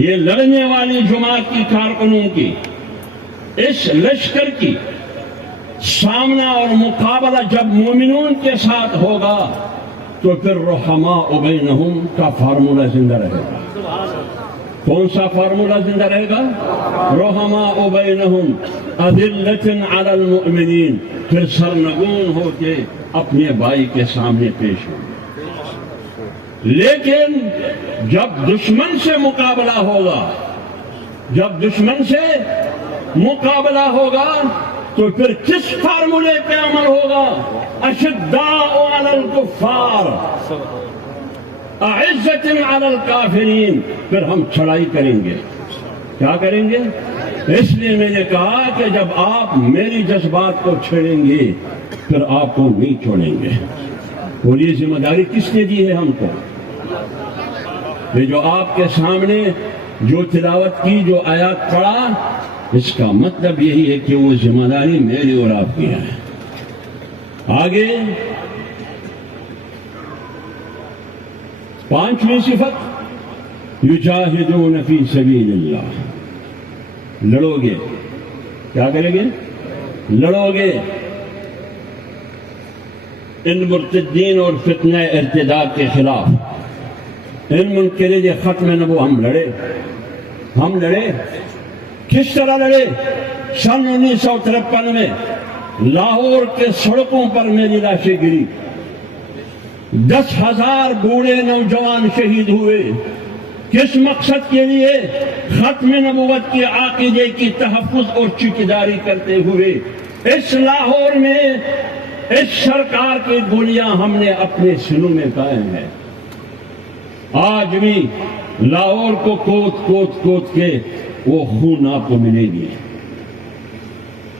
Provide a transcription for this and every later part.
یہ لڑنے والی جماعت کی کارکنوں کی اس لشکر کی سامنا اور مقابلہ جب مومنون کے ساتھ ہوگا تو پھر رحماء بینہم کا فارمولہ زندہ رہے گا. کون سا فارمولہ زندہ رہے گا؟ رحماء بینہم اذلۃ علی المؤمنین. پھر سرنگون ہو کے اپنے بھائی کے سامنے پیش ہوں گے. لیکن جب دشمن سے مقابلہ ہوگا، جب دشمن سے مقابلہ ہوگا تو پھر کس فارمولے پہ عمل ہوگا؟ اشداء علی الکفار اعزۃ علی الکافرین. پھر ہم چڑھائی کریں گے. کیا کریں گے؟ اس لیے میں نے کہا کہ جب آپ میری جذبات کو چھیڑیں گے پھر آپ کو نہیں چھوڑیں گے. اور یہ ذمہ داری کس نے دی ہے ہم کو؟ یہ جو آپ کے سامنے جو تلاوت کی، جو آیات پڑھا، اس کا مطلب یہی ہے کہ وہ ذمہ داری میری اور آپ کی ہے. آگے 5ویں صفت یجاہدون فی سبیل اللہ. لڑو گے. کیا کریں گے؟ لڑو گے. ان مرتدین اور فتنہ ارتداد کے خلاف، ان منکرین ختم نبوت ہم لڑے. کس طرح لڑے؟ سن 1953 میں لاہور کے سڑکوں پر میری لاشیں گری. 10,000 بوڑھے نوجوان شہید ہوئے. کس مقصد کے لیے؟ ختم نبوت کے عقیدے کی تحفظ اور چوکیداری کرتے ہوئے. اس لاہور میں اس سرکار کی گولیاں ہم نے اپنے سینوں میں قائم ہے. آج بھی لاہور کو کوت کے وہ خون آپ کو ملے گی.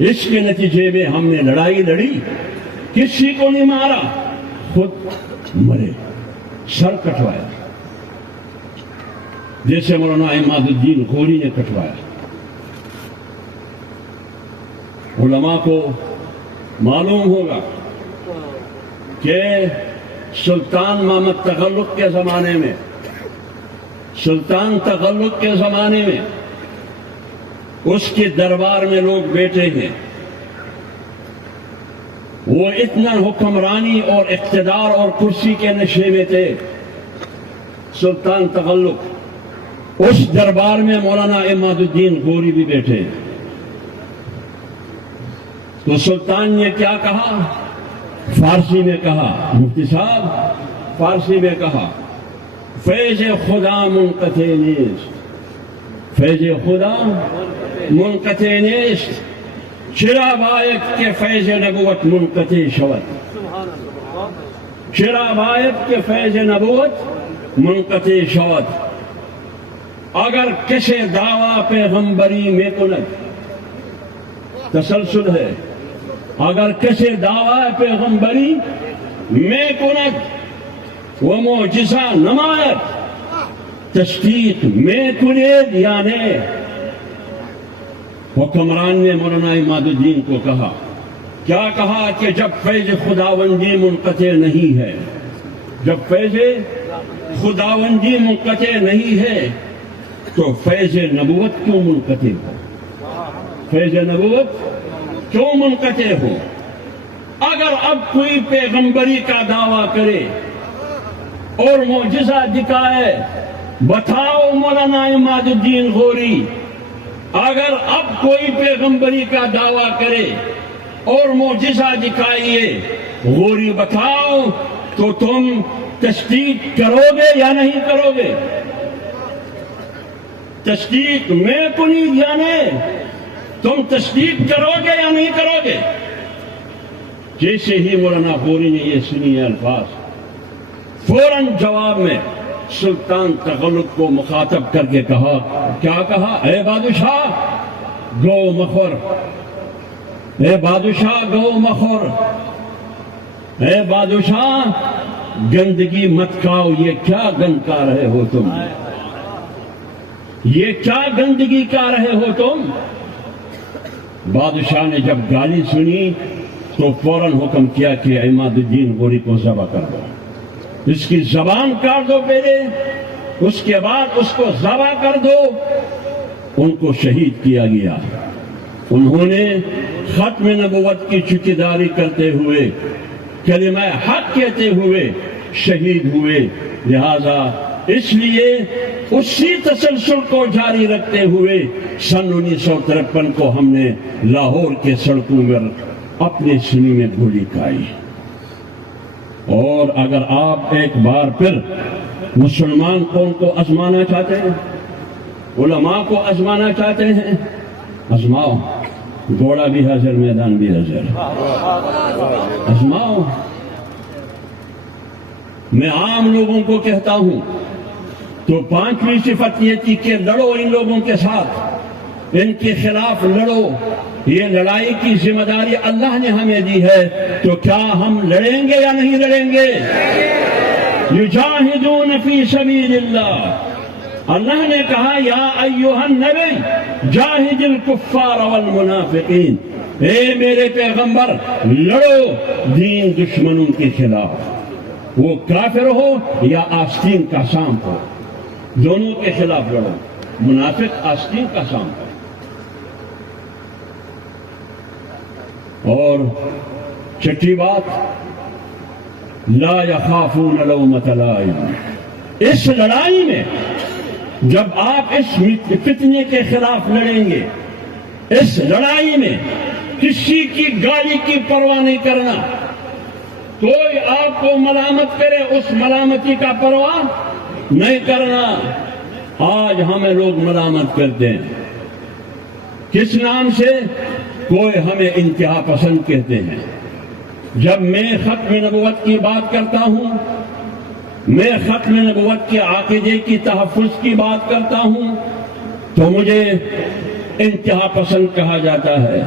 اس کے نتیجے میں ہم نے لڑائی لڑی، کسی کو نہیں مارا، خود مرے، سر کٹوایا جیسے مولانا عماد الدین غوری نے کٹوایا. علماء کو معلوم ہوگا کہ سلطان محمد تغلق کے زمانے میں، سلطان تغلق کے زمانے میں اس کے دربار میں لوگ بیٹھے ہیں. وہ اتنا حکمرانی اور اقتدار اور کرسی کے نشے میں تھے. سلطان تغلق، اس دربار میں مولانا عماد الدین غوری بھی بیٹھے. تو سلطان نے کیا کہا؟ فارسی میں کہا، مفتی صاحب فارسی میں کہا، فیض خدا منقطع نیست، فیض خدا منقطع نیست، چرا باید کہ فیض نبوت منقطع شود، چرا باید کہ فیض نبوت منقطع شود. اگر کسی دعویٰ پیغمبری میں کند، تسلسل ہے، اگر کسی دعویٰ پیغمبری میں کند وہ معجزہ نماید، تصدیق میں کنید یعنی. حکمران نے مولانا عماد الدین کو کہا، کیا کہا کہ جب فیض خداوندی منقطع نہیں ہے، جب فیض خداوندی منقطع نہیں ہے تو فیض نبوت کیوں منقطع ہو؟ فیض نبوت کیوں منقطع ہو؟ اگر اب کوئی پیغمبری کا دعویٰ کرے اور معجزہ دکھائے، بتاؤ مولانا عماد الدین غوری، اگر اب کوئی پیغمبری کا دعویٰ کرے اور معجزہ دکھائیے، غوری بتاؤ، تو تم تصدیق کرو گے یا نہیں کرو گے؟ تصدیق میں کنید یعنی تم تصدیق کرو گے یا نہیں کرو گے؟ جیسے ہی مولانا غوری نے یہ سنی الفاظ، فوراً جواب میں سلطان تغلق کو مخاطب کر کے کہا، کیا کہا؟ اے بادشاہ گو مخور، اے بادشاہ گو مخور، اے بادشاہ گندگی مت کھاؤ. یہ کیا گند کھا رہے ہو تم؟ یہ کیا گندگی کھا رہے ہو تم؟ بادشاہ نے جب گالی سنی تو فوراً حکم کیا کہ عماد الدین غوری کو ذبح کر دو، اس کی زبان کاٹ دو پہلے، اس کے بعد اس کو ذبح کر دو. ان کو شہید کیا گیا. انہوں نے ختم نبوت کی چوکیداری کرتے ہوئے کلمہ حق کہتے ہوئے شہید ہوئے. لہذا اس لیے اسی تسلسل کو جاری رکھتے ہوئے سن 1953 کو ہم نے لاہور کے سڑکوں میں اپنے سینے میں گولی کھائی. اور اگر آپ ایک بار پھر مسلمان قوم کو آزمانا چاہتے ہیں، علماء کو آزمانا چاہتے ہیں، آزماؤ. گھوڑا بھی حاضر، میدان بھی حاضر، آزماؤ. میں عام لوگوں کو کہتا ہوں تو پانچویں صفت یہ تھی کہ لڑو ان لوگوں کے ساتھ، ان کے خلاف لڑو. یہ لڑائی کی ذمہ داری اللہ نے ہمیں دی ہے، تو کیا ہم لڑیں گے یا نہیں لڑیں گے؟ یجاہدون فی سبیل اللہ. اللہ نے کہا یا ایھا النبی جاہد الکفار والمنافقین، اے میرے پیغمبر لڑو دین دشمنوں کے خلاف، وہ کافر ہو یا آستین کا سانپ ہو، دونوں کے خلاف لڑو. منافق آستین کا سانپ ہے. اور چھٹی بات، لا یخافون لومۃ لائم. اس لڑائی میں جب آپ اس فتنے کے خلاف لڑیں گے، اس لڑائی میں کسی کی گالی کی پرواہ نہیں کرنا. کوئی آپ کو ملامت کرے اس ملامتی کا پرواہ نہیں کرنا. آج ہمیں لوگ ملامت کرتے ہیں، کس نام سے؟ کوئی ہمیں انتہا پسند کہتے ہیں. جب میں ختم نبوت کی بات کرتا ہوں، میں ختم نبوت کے عقیدے کی تحفظ کی بات کرتا ہوں، تو مجھے انتہا پسند کہا جاتا ہے.